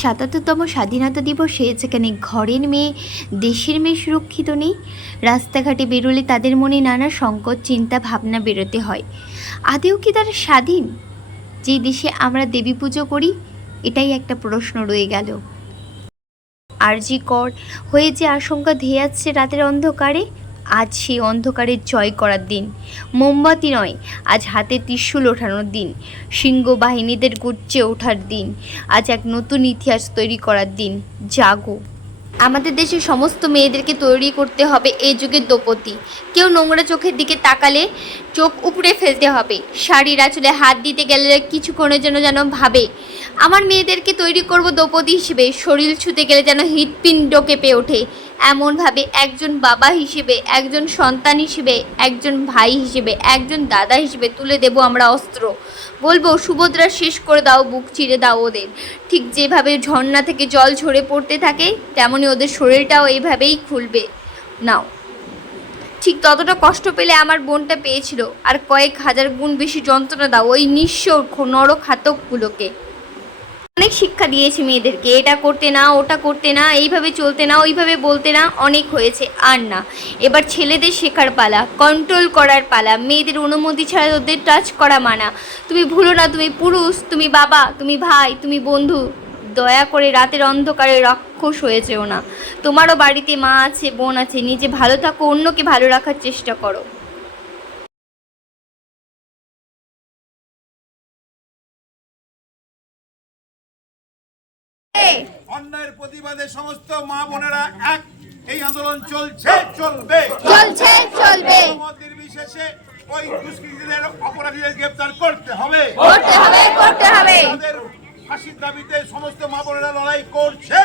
সাতাত্তরতম স্বাধীনতা দিবসে যেখানে ঘরের মেয়ে, দেশের মেয়ে সুরক্ষিত নেই, রাস্তাঘাটে বেরোলে তাদের মনে নানা সংকট, চিন্তা, ভাবনা বেরোতে হয়। আদেও কি তারা স্বাধীন? যে দেশে আমরা দেবী পুজো করি, এটাই একটা প্রশ্ন রয়ে গেল। আরজি কর, হয়ে যে আশঙ্কা ধেয়ে যাচ্ছে রাতের অন্ধকারে আজ সেই অন্ধকারের জয় করার দিন। মোমবাতি নয়, আজ হাতে ত্রিশূল ওঠানোর দিন। সিংহ বাহিনীদের গুচ্ছে ওঠার দিন। আজ এক নতুন ইতিহাস তৈরি করার দিন। জাগো। আমাদের দেশের সমস্ত মেয়েদেরকে তৈরি করতে হবে এই যুগের দোপতি কেউ নোংরা চোখের দিকে তাকালে চোখ উপড়ে ফেলতে হবে। শাড়ির আঁচলে হাত দিতে গেলে কিছুক্ষণের জন্য যেন ভাবে, আমার মেয়েদেরকে তৈরি করব দোপতি হিসেবে। শরীর ছুতে গেলে যেন হৃৎপিণ্ড কেঁপে ওঠে। এমনভাবে একজন বাবা হিসেবে, একজন সন্তান হিসেবে, একজন ভাই হিসেবে, একজন দাদা হিসেবে তুলে দেব আমরা অস্ত্র। বলব, সুভদ্রা শেষ করে দাও, বুক চিরে দাও ওদের। ঠিক যেভাবে ঝর্ণা থেকে জল ঝরে পড়তে থাকে, তেমনি ওদের শরীরটাও এইভাবেই খুলবে। নাও। ঠিক ততটা কষ্ট পেলে আমার বোনটা পেয়েছিল। আর কয়েক হাজার গুণ বেশি যন্ত্রণা দাও ওই নিঃস্ব নরখাতকগুলোকে। অনেক শিক্ষা দিয়েছি মেয়েদেরকে, এটা করতে না, ওটা করতে না, এইভাবে চলতে না, ওইভাবে বলতে না, অনেক হয়েছে, আর না। এবার ছেলেদের শেখার পালা কন্ট্রোল করার পালা, মেয়েদের অনুমতি ছাড়া ওদের টাচ করা মানা। তুমি ভুলো না, তুমি পুরুষ, তুমি বাবা, তুমি ভাই, তুমি বন্ধু, দয়া করে রাতের অন্ধকারে রাক্ষস হয়েছেও না। তোমারও বাড়িতে মা আছে, বোন আছে, নিজে ভালো থাকো, অন্যকে ভালো রাখার চেষ্টা করো। অন্যায়ের প্রতিবাদে সমস্ত মা বোনেরা এক। এই আন্দোলন চলছে চলবে। চলছে চলবে। নির্বিশেষে ওই দুষ্কৃতীদের অপরাধীদের গ্রেফতার করতে হবে। করতে হবে করতে হবে। তাদের ফাঁসির দাবিতে সমস্ত মা বোনেরা লড়াই করছে